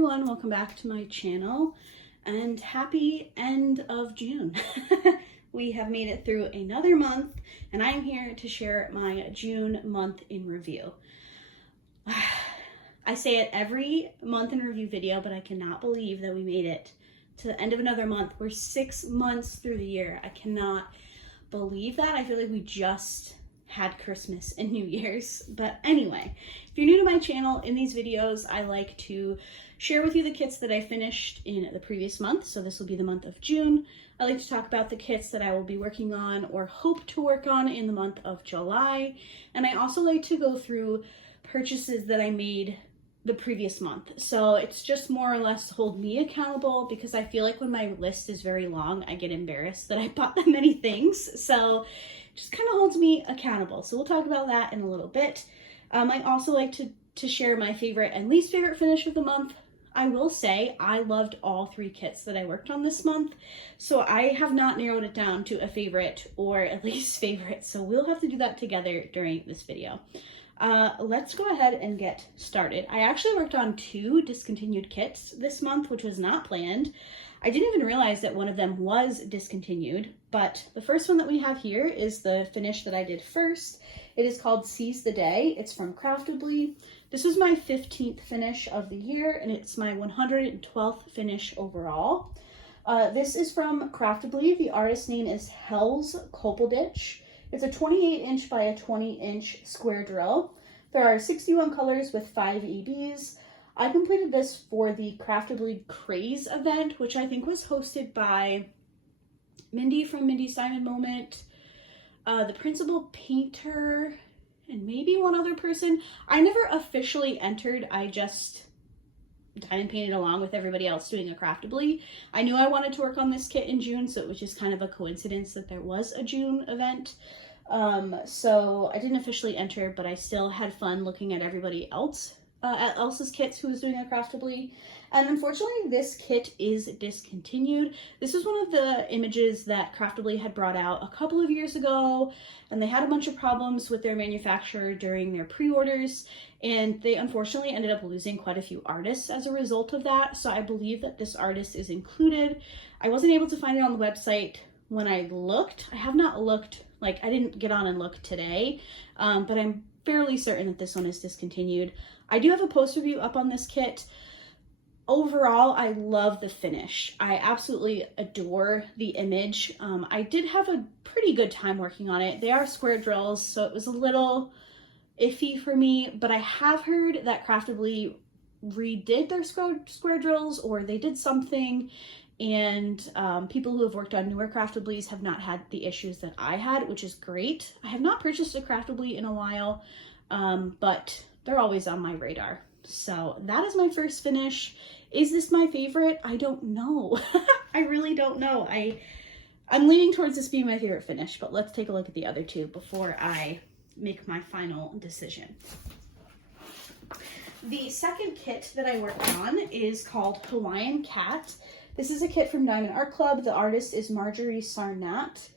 everyone, welcome back to my channel and happy end of June. We have made it through another month and I'm here to share my June month in review. I say it every month in review video, but I cannot believe that we made it to the end of another month. We're 6 months through the year. I cannot believe that. I feel like we just had Christmas and New Year's. But anyway, if you're new to my channel, in these videos I like to share with you the kits that I finished in the previous month. So this will be the month of June. I like to talk about the kits that I will be working on or hope to work on in the month of July. And I also like to go through purchases that I made the previous month. So it's just more or less to hold me accountable, because I feel like when my list is very long, I get embarrassed that I bought that many things. So just kind of holds me accountable. So we'll talk about that in a little bit. I also like to share my favorite and least favorite finish of the month. I will say I loved all 3 kits that I worked on this month, so I have not narrowed it down to a favorite or a least favorite, so we'll have to do that together during this video. Let's go ahead and get started. I actually worked on 2 discontinued kits this month, which was not planned. I didn't even realize that one of them was discontinued, but the first one that we have here is the finish that I did first. It is called Seize the Day. It's from Craftibly. This was my 15th finish of the year, and it's my 112th finish overall. This is from Craftibly. The artist name is Hell's Copelditch. It's a 28-inch by a 20-inch square drill. There are 61 colors with 5 EBs. I completed this for the Craftibly Craze event, which I think was hosted by Mindy from Mindy's Diamond Moment, the principal painter, and maybe one other person. I never officially entered. I just diamond painted along with everybody else doing a Craftibly. I knew I wanted to work on this kit in June, so it was just kind of a coincidence that there was a June event. So I didn't officially enter, but I still had fun looking at everybody else's kits who was doing a Craftibly. And unfortunately, this kit is discontinued. This is one of the images that Craftibly had brought out a couple of years ago, and they had a bunch of problems with their manufacturer during their pre-orders, and they unfortunately ended up losing quite a few artists as a result of that. So I believe that this artist is included. I wasn't able to find it on the website when I looked. I have not looked, like I didn't get on and look today, but I'm fairly certain that this one is discontinued. I do have a post review up on this kit. Overall, I love the finish. I absolutely adore the image. I did have a pretty good time working on it. They are square drills, so it was a little iffy for me, but I have heard that Craftibly redid their square drills, or they did something, and people who have worked on newer Craftiblys have not had the issues that I had, which is great. I have not purchased a Craftibly in a while, but they're always on my radar. So that is my first finish. Is this my favorite? I don't know. I really don't know. I'm leaning towards this being my favorite finish, but let's take a look at the other 2 before I make my final decision. The second kit that I worked on is called Hawaiian Cat. This is a kit from DiamondArtclub. The artist is Marjorie Sarnat.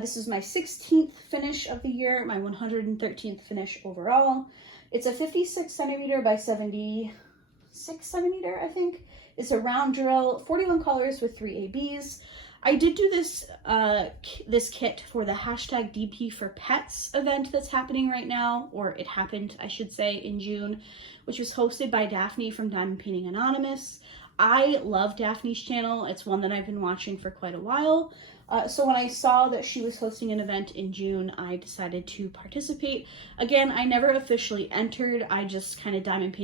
This is my 16th finish of the year, my 113th finish overall. It's a 56 centimeter by 76 centimeter, I think. It's a round drill, 41 colors with 3 ABs. I did do this this kit for the hashtag DP for Pets event that's happening right now, or it happened, I should say, in June, which was hosted by Daphne from Diamond Painting Anonymous. I love Daphne's channel. It's one that I've been watching for quite a while. So when I saw that she was hosting an event in June, I decided to participate. Again, I never officially entered. I just kind of diamond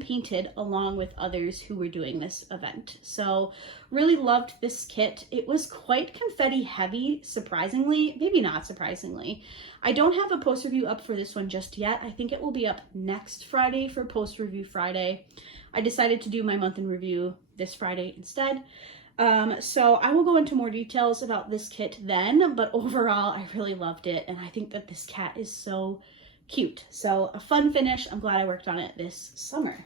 painted along with others who were doing this event. So really loved this kit. It was quite confetti heavy, surprisingly, maybe not surprisingly. I don't have a post review up for this one just yet. I think it will be up next Friday for post review Friday. I decided to do my month in review this Friday instead. So I will go into more details about this kit then, but overall I really loved it, and I think that this cat is so cute. So a fun finish. I'm glad I worked on it this summer.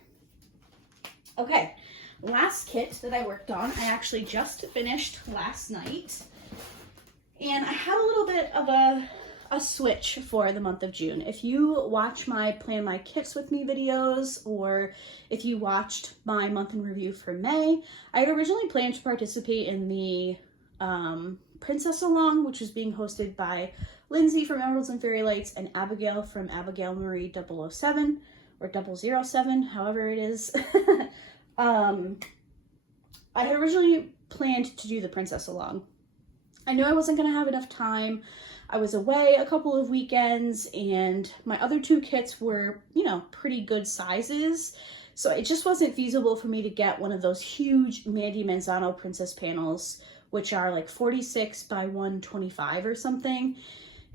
Okay, last kit that I worked on, I actually just finished last night, and I had a little bit of a switch for the month of June. If you watch my Plan My Kits With Me videos, or if you watched my month in review for May, I had originally planned to participate in the Princess Along, which was being hosted by Lindsay from Emeralds and Fairy Lights and Abigail from Abigail Marie 007 or 007, however it is. I had originally planned to do the Princess Along. I knew I wasn't going to have enough time. I was away a couple of weekends and my other two kits were, you know, pretty good sizes. So it just wasn't feasible for me to get one of those huge Mandy Manzano Princess panels, which are like 46 by 125 or something.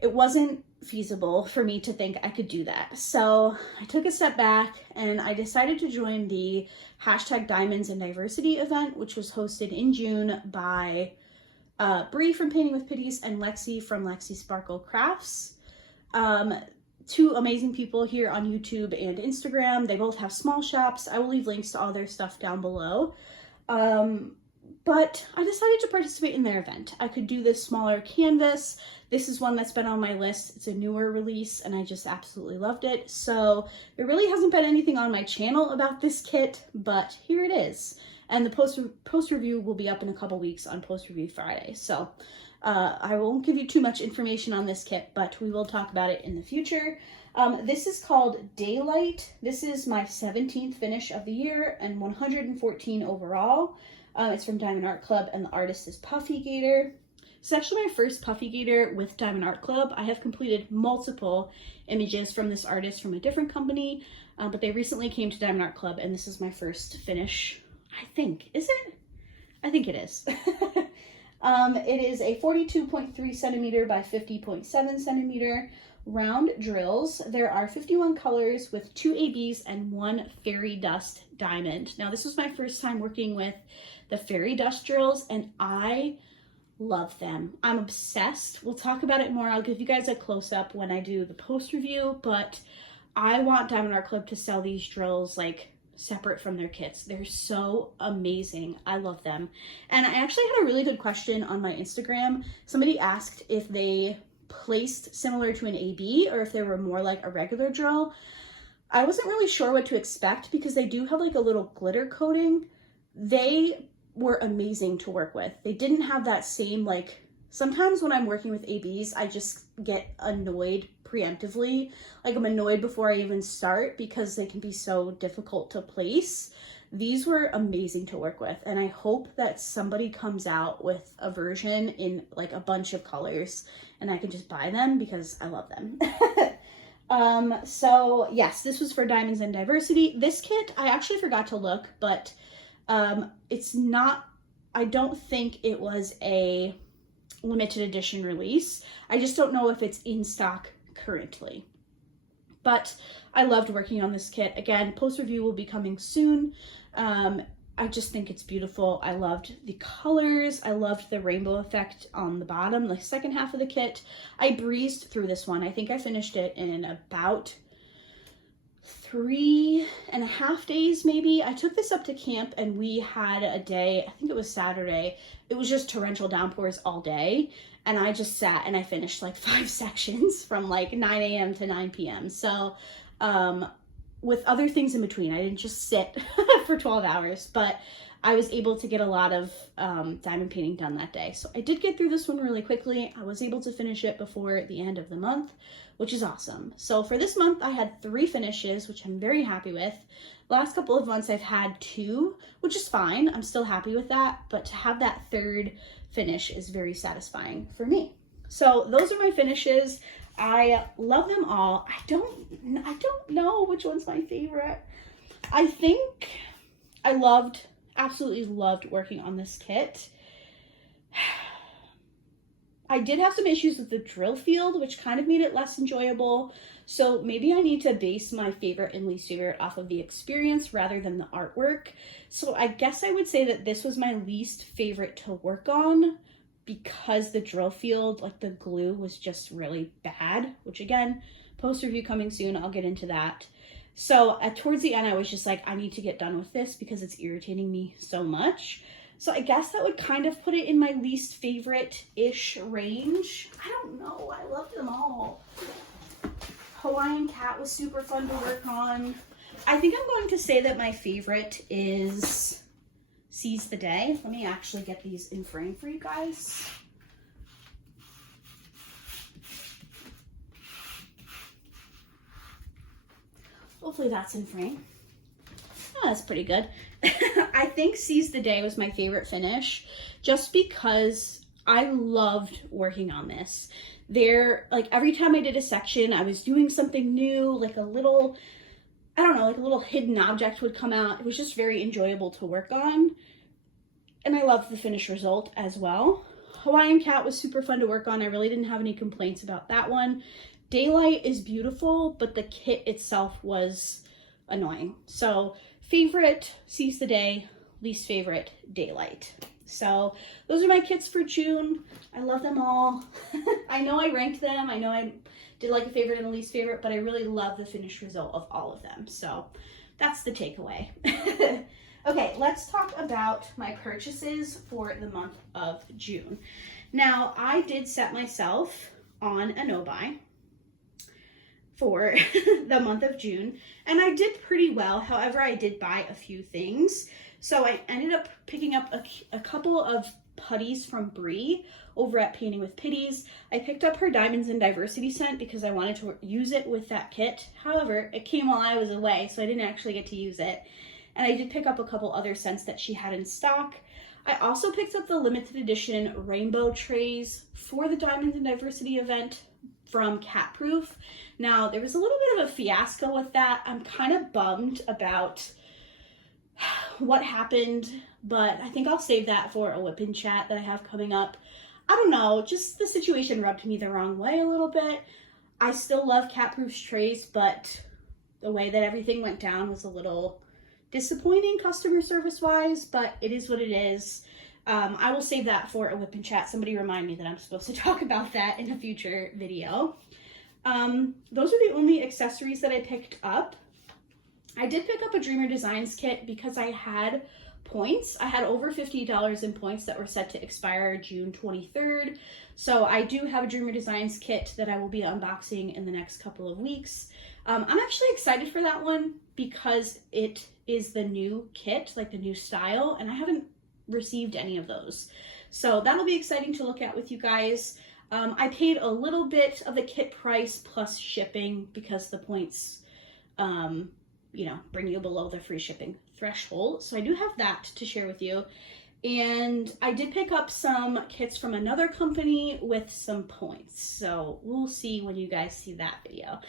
It wasn't feasible for me to think I could do that. So I took a step back and I decided to join the #DiamondsAndDiversity event, which was hosted in June by Bree from Painting with Pitties and Lexi from Lexi Sparkle Crafts. Two amazing people here on YouTube and Instagram. They both have small shops. I will leave links to all their stuff down below. But I decided to participate in their event. I could do this smaller canvas. This is one that's been on my list. It's a newer release and I just absolutely loved it. So there really hasn't been anything on my channel about this kit, but here it is. And the post review will be up in a couple weeks on Post Review Friday. So I won't give you too much information on this kit, but we will talk about it in the future. This is called Daylight. This is my 17th finish of the year and 114 overall. It's from Diamond Art Club and the artist is Puffy Gator. It's actually my first Puffy Gator with Diamond Art Club. I have completed multiple images from this artist from a different company, but they recently came to Diamond Art Club and this is my first finish. I think. Is it? I think it is. It is a 42.3 centimeter by 50.7 centimeter round drills. There are 51 colors with 2 ABs and 1 fairy dust diamond. Now this was my first time working with the fairy dust drills and I love them. I'm obsessed. We'll talk about it more. I'll give you guys a close-up when I do the post review, but I want Diamond Art Club to sell these drills like separate from their kits. They're so amazing. I love them. And I actually had a really good question on my Instagram. Somebody asked if they placed similar to an AB or if they were more like a regular drill. I wasn't really sure what to expect because they do have like a little glitter coating. They were amazing to work with. They didn't have that same, like, sometimes when I'm working with ABs, I just get annoyed preemptively. Like I'm annoyed before I even start because they can be so difficult to place. These were amazing to work with and I hope that somebody comes out with a version in like a bunch of colors and I can just buy them because I love them. So yes, this was for Diamonds and Diversity. This kit, I actually forgot to look, but it's not, I don't think it was a limited edition release. I just don't know if it's in stock currently. But I loved working on this kit. Again, post review will be coming soon. I just think it's beautiful. I loved the colors. I loved the rainbow effect on the bottom, the second half of the kit. I breezed through this one. I think I finished it in about 3.5 days maybe. I took this up to camp and we had a day, I think it was Saturday, it was just torrential downpours all day and I just sat and I finished like 5 sections from like 9 a.m. to 9 p.m. So with other things in between, I didn't just sit for 12 hours, but I was able to get a lot of diamond painting done that day. So I did get through this one really quickly. I was able to finish it before the end of the month, which is awesome. So for this month, I had 3 finishes, which I'm very happy with. The last couple of months, I've had 2, which is fine. I'm still happy with that, but to have that 3rd finish is very satisfying for me. So those are my finishes. I love them all. I don't know which one's my favorite. I think I absolutely loved working on this kit. I did have some issues with the drill field, which kind of made it less enjoyable. So maybe I need to base my favorite and least favorite off of the experience rather than the artwork. So I guess I would say that this was my least favorite to work on because the drill field, like the glue was just really bad, which again, post review coming soon, I'll get into that. So towards the end, I was just like, I need to get done with this because it's irritating me so much. So I guess that would kind of put it in my least favorite-ish range. I don't know, I love them all. Hawaiian Cat was super fun to work on. I think I'm going to say that my favorite is Seize the Day. Let me actually get these in frame for you guys. Hopefully that's in frame. Oh, that's pretty good. I think Seize the Day was my favorite finish just because I loved working on this. Like every time I did a section, I was doing something new, like a little, I don't know, like a little hidden object would come out. It was just very enjoyable to work on. And I loved the finished result as well. Hawaiian Cat was super fun to work on. I really didn't have any complaints about that one. Daylight is beautiful, but the kit itself was annoying. So favorite, Seize the Day, least favorite, Daylight. So those are my kits for June. I love them all. I know I ranked them. I know I did like a favorite and a least favorite, but I really love the finished result of all of them. So that's the takeaway. Okay, let's talk about my purchases for the month of June. Now, I did set myself on a no-buy for the month of June, and I did pretty well. However, I did buy a few things. So I ended up picking up a couple of putties from Bree over at Painting with Pitties. I picked up her Diamonds and Diversity scent because I wanted to use it with that kit. However, it came while I was away, so I didn't actually get to use it. And I did pick up a couple other scents that she had in stock. I also picked up the limited edition rainbow trays for the Diamonds and Diversity event from Cat Proof. Now, there was a little bit of a fiasco with that. I'm kind of bummed about what happened, but I think I'll save that for a whip and chat that I have coming up. I don't know, just the situation rubbed me the wrong way a little bit. I still love Cat Proof's trays, but the way that everything went down was a little disappointing customer service wise, but it is what it is. I will save that for a whip and chat. Somebody remind me that I'm supposed to talk about that in a future video. Those are the only accessories that I picked up. I did pick up a Dreamer Designs kit because I had points. I had over $50 in points that were set to expire June 23rd. So I do have a Dreamer Designs kit that I will be unboxing in the next couple of weeks. I'm actually excited for that one because it is the new kit, like the new style, and I haven't received any of those. So that'll be exciting to look at with you guys. I paid a little bit of the kit price plus shipping because the points, you know, bring you below the free shipping threshold. So I do have that to share with you. And I did pick up some kits from another company with some points. So we'll see when you guys see that video.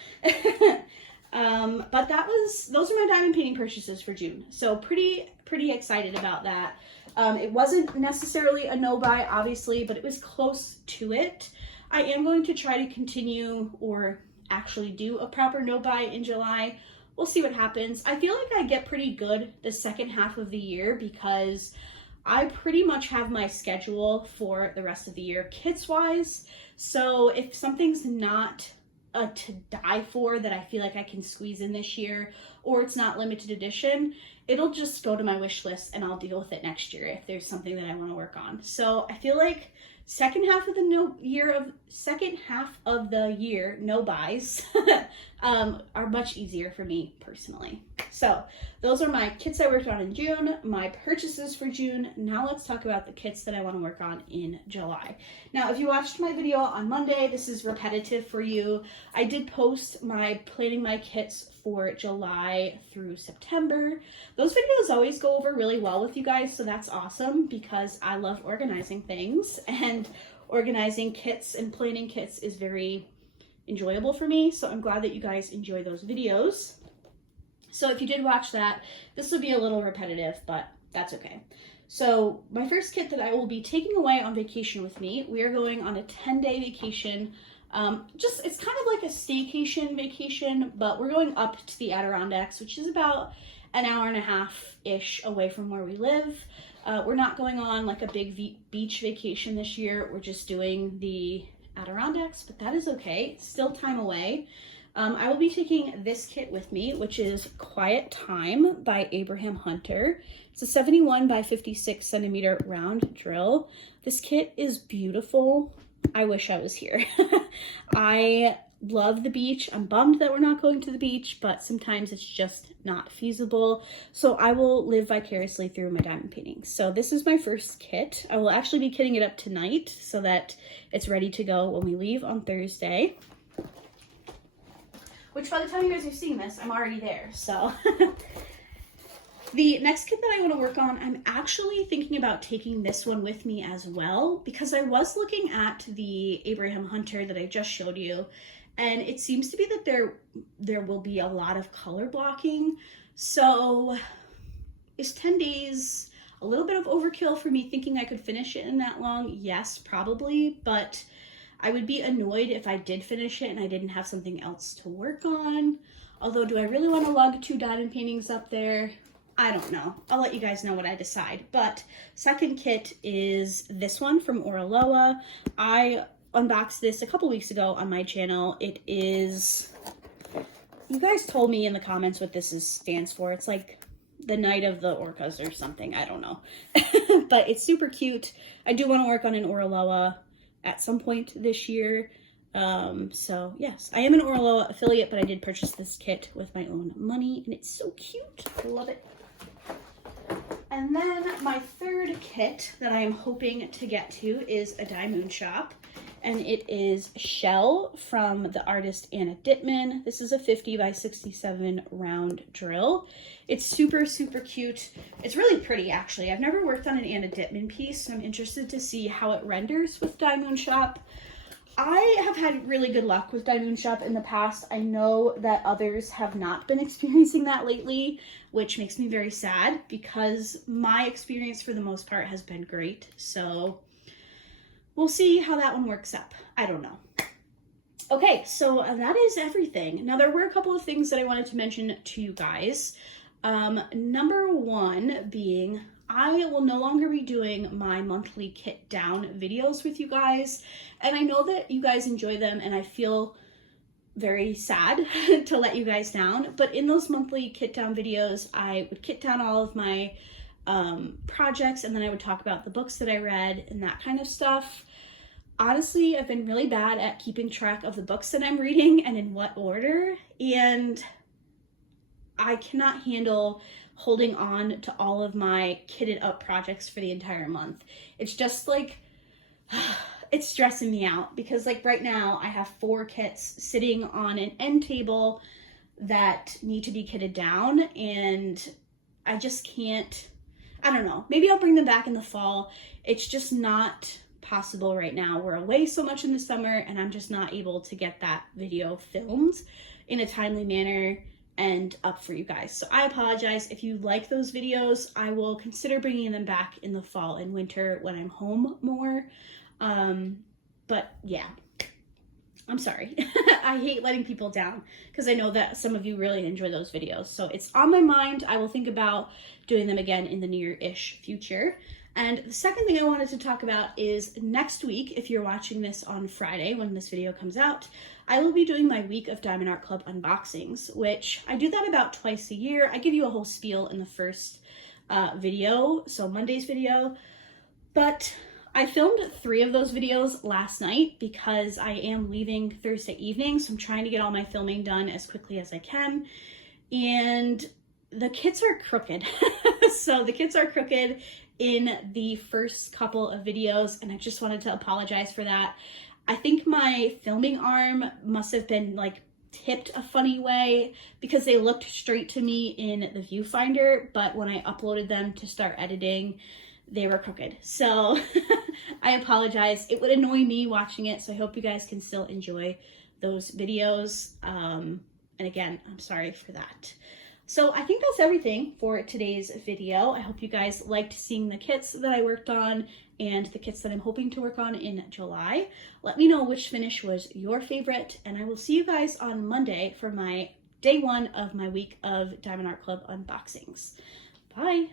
But those are my diamond painting purchases for June. So pretty excited about that. It wasn't necessarily a no-buy, obviously, but it was close to it. I am going to try to continue or actually do a proper no-buy in July. We'll see what happens. I feel like I get pretty good the second half of the year because I pretty much have my schedule for the rest of the year kits-wise. So if something's not to die for that I feel like I can squeeze in this year, or it's not limited edition, it'll just go to my wish list and I'll deal with it next year if there's something that I want to work on. So I feel like second half of the year no buys are much easier for me personally. So those are my kits I worked on in June, my purchases for June. Now let's talk about the kits that I want to work on in July. Now, if you watched my video on Monday, this is repetitive for you. I did post my planning my kits for July through September. Those videos always go over really well with you guys, so that's awesome because I love organizing things, and organizing kits and planning kits is very enjoyable for me. So I'm glad that you guys enjoy those videos. So if you did watch that, this will be a little repetitive, but that's okay. So my first kit that I will be taking away on vacation with me, we are going on a 10-day vacation. It's kind of like a staycation vacation, but we're going up to the Adirondacks, which is about an hour and a half-ish away from where we live. We're not going on like a big beach vacation this year. We're just doing the Adirondacks, but that is okay. It's still time away. I will be taking this kit with me, which is Quiet Time by Abraham Hunter. It's a 71 by 56 centimeter round drill. This kit is beautiful. I wish I was here. I love the beach. I'm bummed that we're not going to the beach, but sometimes it's just not feasible. So I will live vicariously through my diamond paintings. So this is my first kit. I will actually be kitting it up tonight so that it's ready to go when we leave on Thursday. Which by the time you guys are seeing this, I'm already there, so. The next kit that I want to work on, I'm actually thinking about taking this one with me as well, because I was looking at the Abraham Hunter that I just showed you, and it seems to be that there will be a lot of color blocking. So is 10 days a little bit of overkill for me thinking I could finish it in that long? Yes, probably, but I would be annoyed if I did finish it and I didn't have something else to work on. Although, do I really want to lug 2 diamond paintings up there? I don't know. I'll let you guys know what I decide. But second kit is this one from Oraloa. I unboxed this a couple weeks ago on my channel. It is, you guys told me in the comments what this stands for. It's like the Night of the Orcas or something. I don't know. But it's super cute. I do want to work on an Oraloa at some point this year. So yes, I am an Oraloa affiliate, but I did purchase this kit with my own money, and it's so cute. I love it. And then my third kit that I am hoping to get to is a Diamond shop, and it is Shell from the artist Anna Dittman. This is a 50 by 67 round drill. It's super, super cute. It's really pretty, actually. I've never worked on an Anna Dittman piece, so I'm interested to see how it renders with Diamond shop. I have had really good luck with Diamond shop in the past. I know that others have not been experiencing that lately, which makes me very sad because my experience for the most part has been great. So we'll see how that one works up. I don't know. Okay, so that is everything. Now, there were a couple of things that I wanted to mention to you guys. Number one being, I will no longer be doing my monthly kit down videos with you guys. And I know that you guys enjoy them, and I feel very sad to let you guys down. But in those monthly kit down videos, I would kit down all of my projects, and then I would talk about the books that I read and that kind of stuff. Honestly, I've been really bad at keeping track of the books that I'm reading and in what order. And I cannot handle holding on to all of my kitted up projects for the entire month. It's just like, it's stressing me out because like right now I have 4 kits sitting on an end table that need to be kitted down, and I just can't, I don't know, maybe I'll bring them back in the fall. It's just not possible right now. We're away so much in the summer, and I'm just not able to get that video filmed in a timely manner and up for you guys. So I apologize. If you like those videos, I will consider bringing them back in the fall and winter when I'm home more. But yeah, I'm sorry. I hate letting people down because I know that some of you really enjoy those videos. So it's on my mind. I will think about doing them again in the near-ish future. And the second thing I wanted to talk about is next week, if you're watching this on Friday when this video comes out, I will be doing my week of Diamond Art Club unboxings, which I do that about twice a year. I give you a whole spiel in the first video, so Monday's video, but I filmed 3 of those videos last night because I am leaving Thursday evening, so I'm trying to get all my filming done as quickly as I can, and the kits are crooked. So the kits are crooked in the first couple of videos, and I just wanted to apologize for that. I think my filming arm must have been like tipped a funny way because they looked straight to me in the viewfinder, but when I uploaded them to start editing, they were crooked. So I apologize. It would annoy me watching it, so I hope you guys can still enjoy those videos. And again, I'm sorry for that. So I think that's everything for today's video. I hope you guys liked seeing the kits that I worked on and the kits that I'm hoping to work on in July. Let me know which finish was your favorite, and I will see you guys on Monday for my day 1 of my week of Diamond Art Club unboxings. Bye.